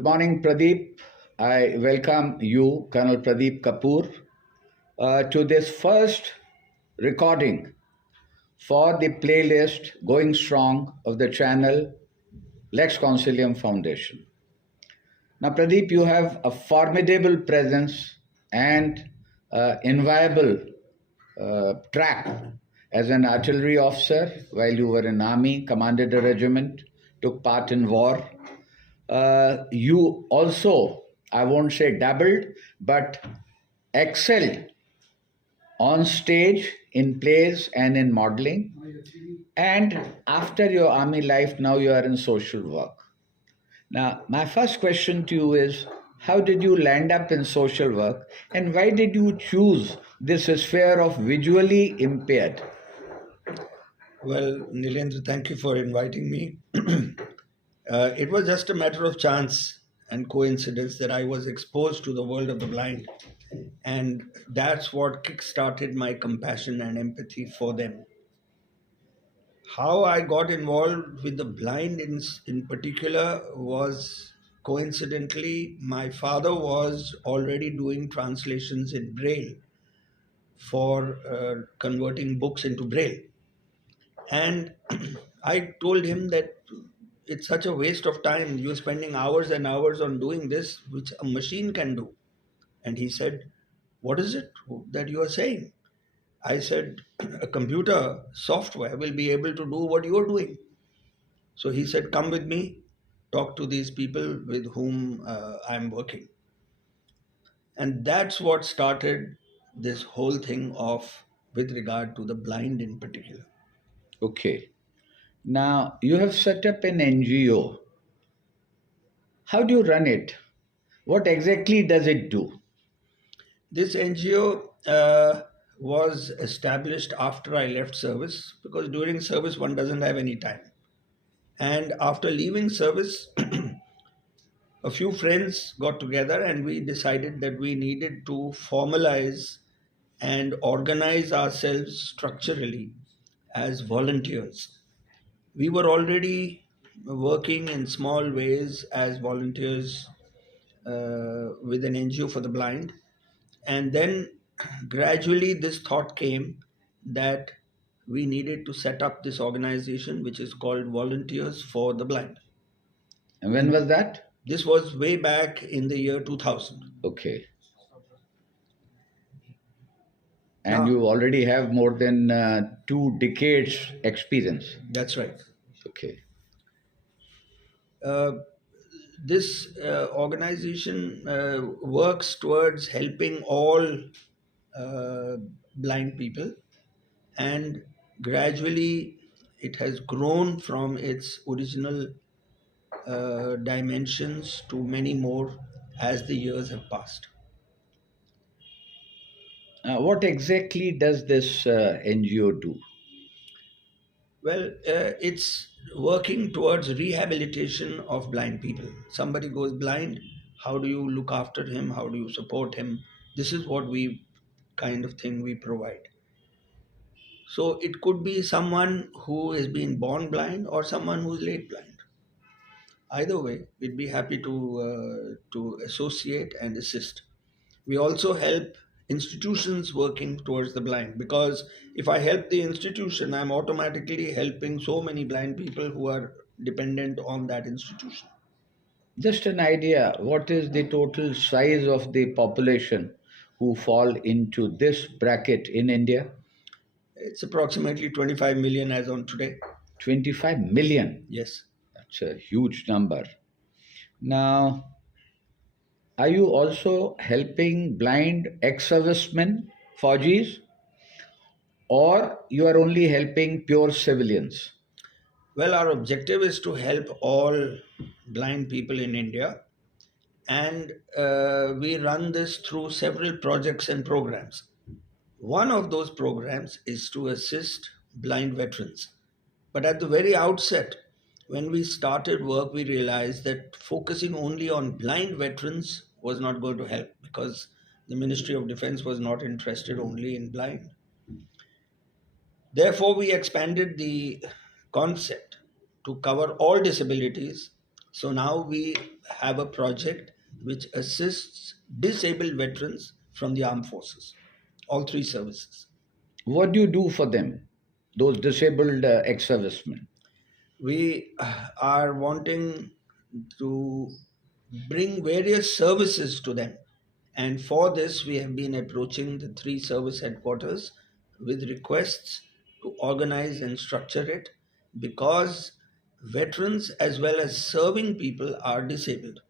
Good morning, Pradeep. I welcome you, Col Pradeep Kapoor, to this first recording for the playlist Going Strong of the channel Lex Concilium Foundation. Now, Pradeep, you have a formidable presence and inviolable track as an artillery officer while you were in army, commanded a regiment, took part in war. You also, I won't say dabbled, but excelled on stage, in plays, and in modeling. And after your army life, now you are in social work. Now, my first question to you is, how did you land up in social work, and why did you choose this sphere of visually impaired? Well, Nilendra, thank you for inviting me. It was just a matter of chance and coincidence that I was exposed to the world of the blind. And that's what kick-started my compassion and empathy for them. How I got involved with the blind in particular was coincidentally, my father was already doing translations in braille for converting books into braille. And I told him that it's such a waste of time. You're spending hours and hours on doing this, which a machine can do. And he said, "What is it that you are saying?" I said, "A computer software will be able to do what you're doing." So he said, "Come with me, talk to these people with whom I'm working." And that's what started this whole thing of with regard to the blind in particular. Okay. Now, you have set up an NGO. How do you run it? What exactly does it do? This NGO was established after I left service because during service one doesn't have any time. And after leaving service, a few friends got together and we decided that we needed to formalize and organize ourselves structurally as volunteers. We were already working in small ways as volunteers with an NGO for the blind. And then gradually this thought came that we needed to set up this organization which is called Volunteers for the Blind. And when was that? This was way back in the year 2000. Okay. And Now, you already have more than 2 decades experience. that's right. Okay. This organization works towards helping all blind people, and gradually it has grown from its original dimensions to many more as the years have passed. What exactly does this NGO do? Well, it's working towards rehabilitation of blind people. Somebody goes blind, how do you look after him? How do you support him? This is what we kind of thing we provide. So it could be someone who has been born blind or someone who's late blind. Either way, we'd be happy to associate and assist. We also help institutions working towards the blind, because if I help the institution, I'm automatically helping so many blind people who are dependent on that institution. Just an idea, what is the total size of the population who fall into this bracket in India? It's approximately 25 million as on today. 25 million. Yes. That's a huge number. Now, are you also helping blind ex-servicemen, Faujis, or you are only helping pure civilians? Well, our objective is to help all blind people in India, and we run this through several projects and programs. One of those programs is to assist blind veterans. But at the very outset, when we started work, we realized that focusing only on blind veterans was not going to help, because the Ministry of Defense was not interested only in blind. Therefore, we expanded the concept to cover all disabilities So now we have a project which assists disabled veterans from the armed forces, all three services. What do you do for them, those disabled ex-servicemen? We are wanting to bring various services to them. And for this, we have been approaching the three service headquarters with requests to organize and structure it, because veterans as well as serving people are disabled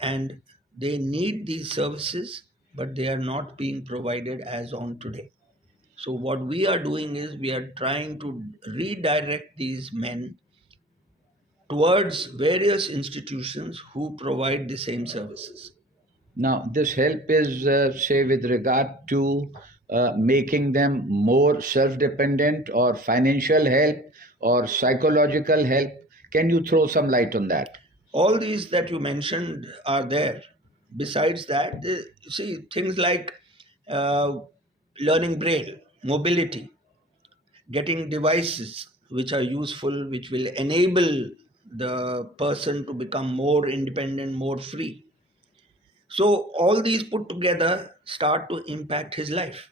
and they need these services, but they are not being provided as on today. So, what we are doing is we are trying to redirect these men towards various institutions who provide the same services. Now, this help is, say, with regard to making them more self dependent, or financial help, or psychological help. Can you throw some light on that? All these that you mentioned are there. Besides that, see things like uh, learning braille, mobility, getting devices which are useful, which will enable the person to become more independent, more free. So, all these put together start to impact his life.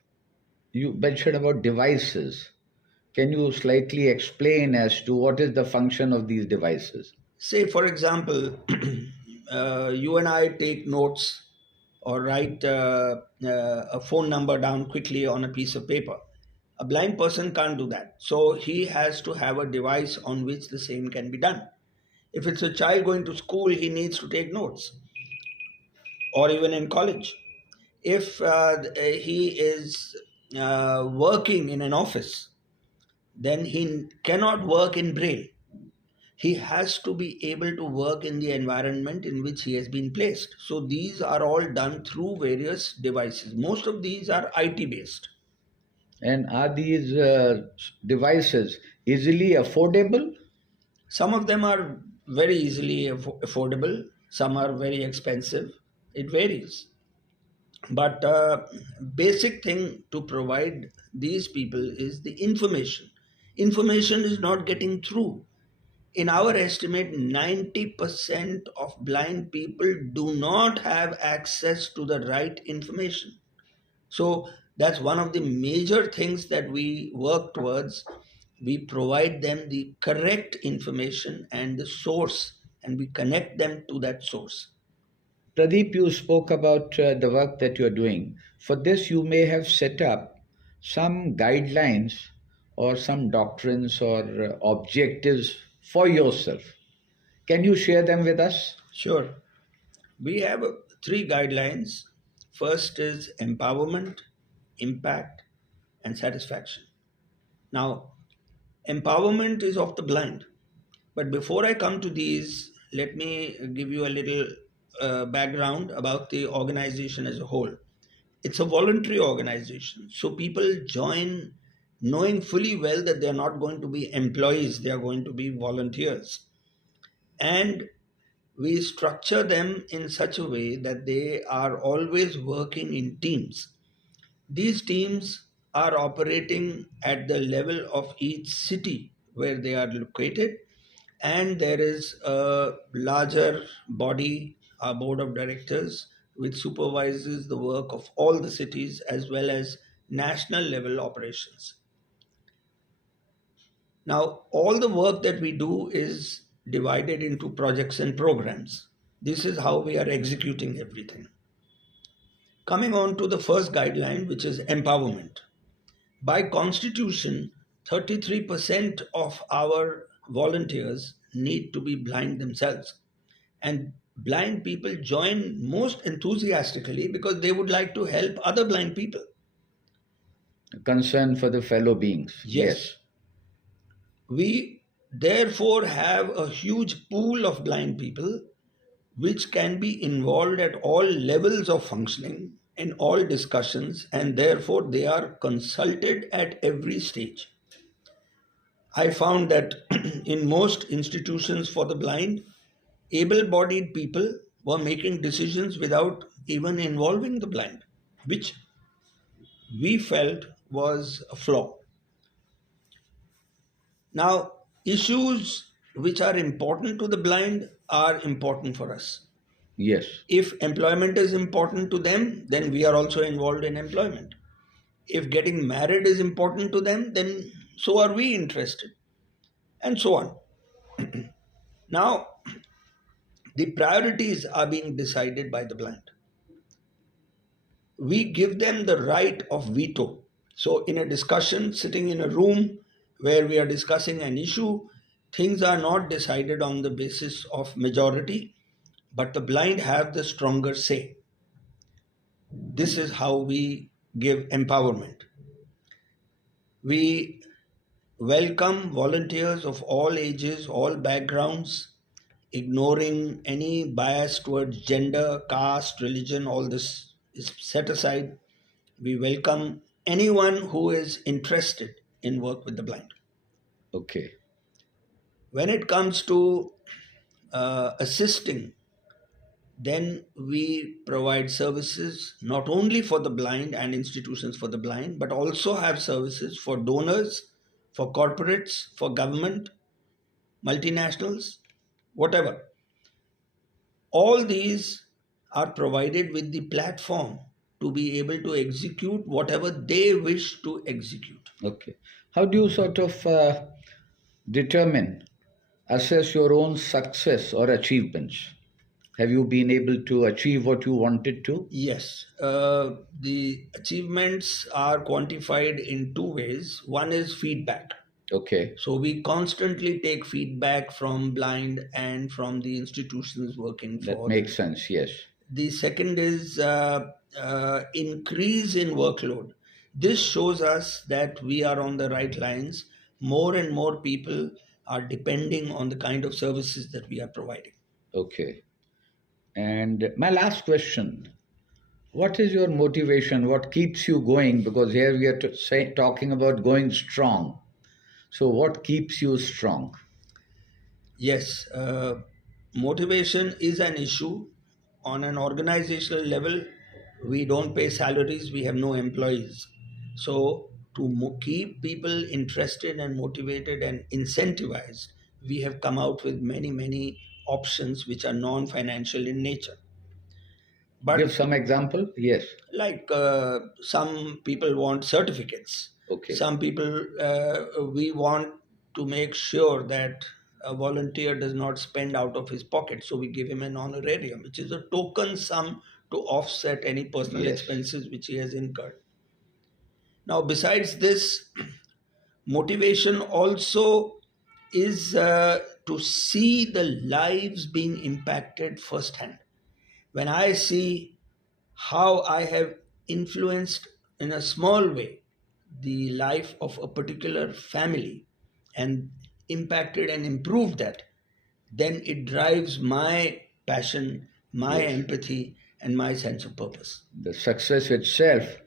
You mentioned about devices. Can you slightly explain as to what is the function of these devices? Say, for example, you and I take notes or write a phone number down quickly on a piece of paper. A blind person can't do that. So he has to have a device on which the same can be done. If it's a child going to school, he needs to take notes, or even in college. If he is working in an office, then he cannot work in braille. He has to be able to work in the environment in which he has been placed. So these are all done through various devices. Most of these are IT based. And are these devices easily affordable? Some of them are very easily affordable, some are very expensive. It varies. But basic thing to provide these people is the information. Information is not getting through. In our estimate, 90% of blind people do not have access to the right information. So that's one of the major things that we work towards. We provide them the correct information and the source, and we connect them to that source. Pradeep, you spoke about the work that you are doing. For this, you may have set up some guidelines or some doctrines or objectives for yourself. Can you share them with us? Sure. We have three guidelines. First is empowerment, impact, and satisfaction. Now, empowerment is of the blind. But before I come to these, let me give you a little background about the organization as a whole. It's a voluntary organization. So people join knowing fully well that they're not going to be employees, they are going to be volunteers. And we structure them in such a way that they are always working in teams. These teams are operating at the level of each city where they are located, and there is a larger body, a board of directors, which supervises the work of all the cities as well as national level operations. Now, all the work that we do is divided into projects and programs. This is how we are executing everything. Coming on to the first guideline, which is empowerment. By constitution, 33% of our volunteers need to be blind themselves. And blind people join most enthusiastically because they would like to help other blind people. Concern for the fellow beings. Yes. We therefore have a huge pool of blind people which can be involved at all levels of functioning in all discussions, and therefore they are consulted at every stage. I found that in most institutions for the blind, able bodied people were making decisions without even involving the blind, which we felt was a flaw. Now, issues which are important to the blind are important for us. Yes. If employment is important to them, then we are also involved in employment. If getting married is important to them, then so are we interested, and so on. Now, the priorities are being decided by the blind. We give them the right of veto. So, in a discussion, sitting in a room where we are discussing an issue, things are not decided on the basis of majority, but the blind have the stronger say. This is how we give empowerment. We welcome volunteers of all ages, all backgrounds, ignoring any bias towards gender, caste, religion, all this is set aside. We welcome anyone who is interested in work with the blind. Okay. When it comes to assisting, then we provide services not only for the blind and institutions for the blind, but also have services for donors, for corporates, for government, multinationals, whatever. All these are provided with the platform to be able to execute whatever they wish to execute. Okay. How do you sort of determine, assess your own success or achievements? Have you been able to achieve what you wanted to? Yes, the achievements are quantified in two ways. One is feedback. Okay. So we constantly take feedback from blind and from the institutions working for. That makes sense, yes. The second is increase in workload. This shows us that we are on the right lines. More and more people are depending on the kind of services that we are providing. Okay. And my last question, what is your motivation? What keeps you going? Because here we are talking about going strong. So what keeps you strong? Yes, motivation is an issue. On an organizational level, we don't pay salaries, we have no employees. So, to keep people interested and motivated and incentivized, we have come out with many options which are non financial in nature. But Give some example. Yes. like some people want certificates. Okay. Some people, we want to make sure that a volunteer does not spend out of his pocket, so we give him an honorarium, which is a token sum to offset any personal Yes. expenses which he has incurred. Now, besides this, motivation also is to see the lives being impacted firsthand. When I see how I have influenced in a small way the life of a particular family and impacted and improved that, then it drives my passion, my Yes. empathy, and my sense of purpose. The success itself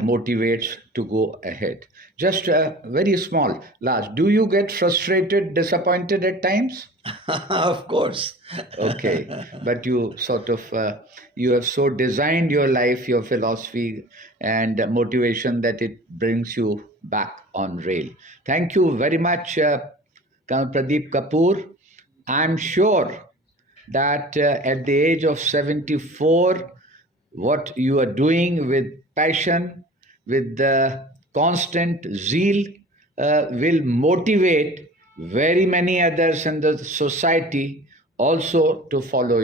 motivates to go ahead. Just very small, last. Do you get frustrated, disappointed at times? Of course. Okay, but you sort of you have so designed your life, your philosophy and motivation that it brings you back on rail. Thank you very much, Col Pradeep Kapoor. I'm sure that at the age of 74, what you are doing with passion, with the constant zeal, will motivate very many others in the society also to follow